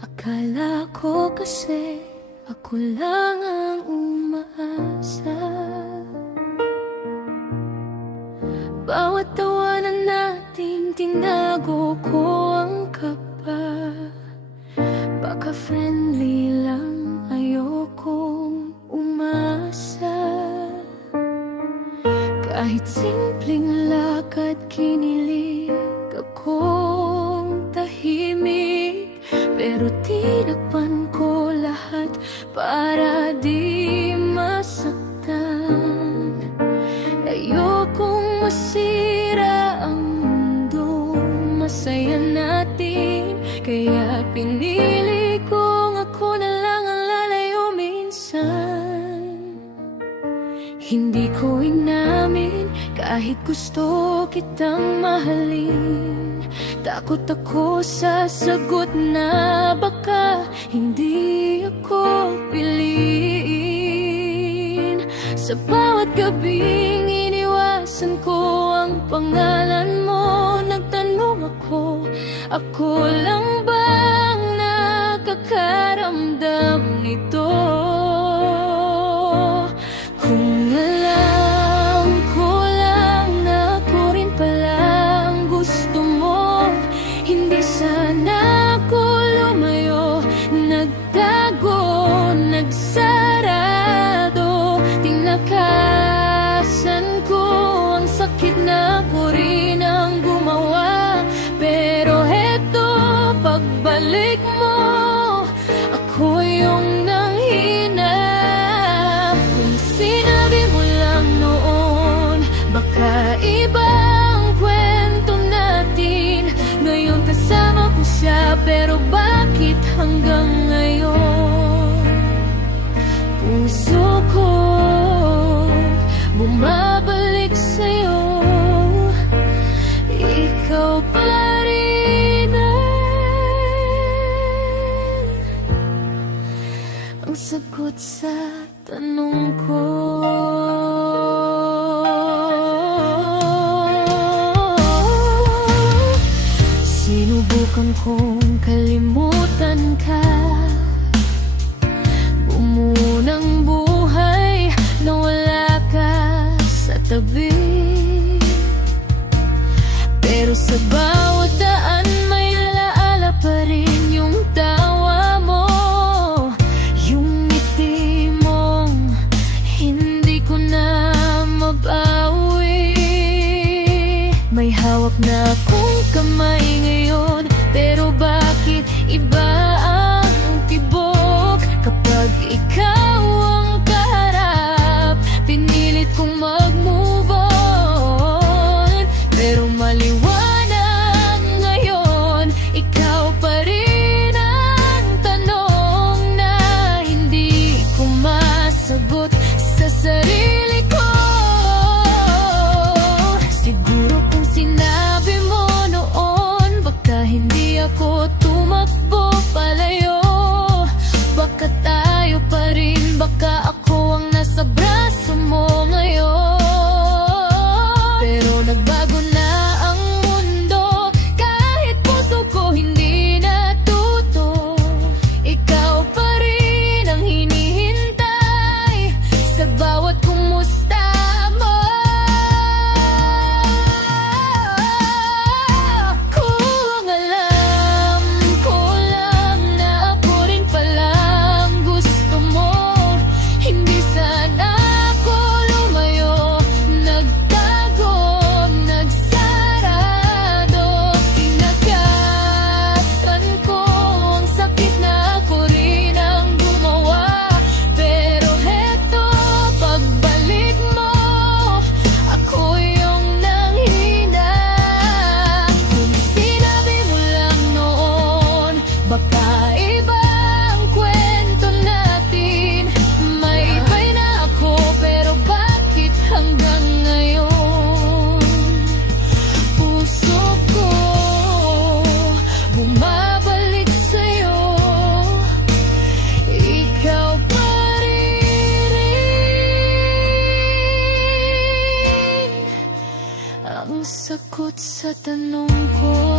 Akala ko kasi ako lang ang umaasa. Bawat tawanan nating tinago ko ang kaba. Baka friendly lang, ayokong umasa. Kahit simpleng lakad, kinilig akong tahimik. Pero tinakpan ko lahat para di masaktan. Ayokong masira ang mundo, masaya natin. Kaya pinili kong ako na lang ang lalayo minsan. Hindi ko inamin kahit gusto kitang mahalin. Takot ako sa sagot na baka hindi ako piliin. Sa bawat gabing iniwasan ko ang pangalan mo. Nagtanong ako lang bang nakakaramdam nito? Kung alam ko lang na ako rin pala ang gusto mo, hindi sana ako lumayo, nagtago, nagsarado. Tinakasan ko ang sakit na ako rin ang gumawa. Pero heto, pagbalik mo, ako yung nanghina. Kung sinabi mo lang noon, baka iba ang kwento natin. Ngayon kasama ko siya, pero bakit hanggang ngayon puso ko bumabalik sa'yo? Ikaw pa rin ang sagot sa tanong ko. Sinubukan kong kalimutan ka, bumuo ng buhay na wala ka sa tabi. Pero sa bawat daan may alaala pa rin yung tawa mo, yung ngiti mong hindi ko na mabawi. May hawak na akong kamay ngayon, pero bakit iba ang tibok kapag ikaw ang kaharap? Pinilit kong mag-move on, pero maliwanag ngayon, ikaw pa rin ang tanong na hindi ko masagot sa sarili ko. Siguro kung sinabi mo noon, baka hindi ako tumakbo palayo. Baka tayo pa rin, baka ako ang nasa braso mo ngayon. Pero nagbago na ang mundo, kahit puso ko hindi natuto. Ikaw pa rin ang hinihintay sa bawat kumusta mo. Kung alam ko lang na ako rin pala ang gusto mo, hindi sana ako lumayo, nagtago, nagsarado. Tinakasan ko ang sakit na ako rin ang gumawa. Pero heto, pagbalik mo, ako yung nanghina. Kung sinabi mo lang noon, baka iba ang kwento natin. May iba'y na ako, pero bakit hanggang ngayon puso ko bumabalik sa'yo? Ikaw pa rin ang sagot sa tanong ko.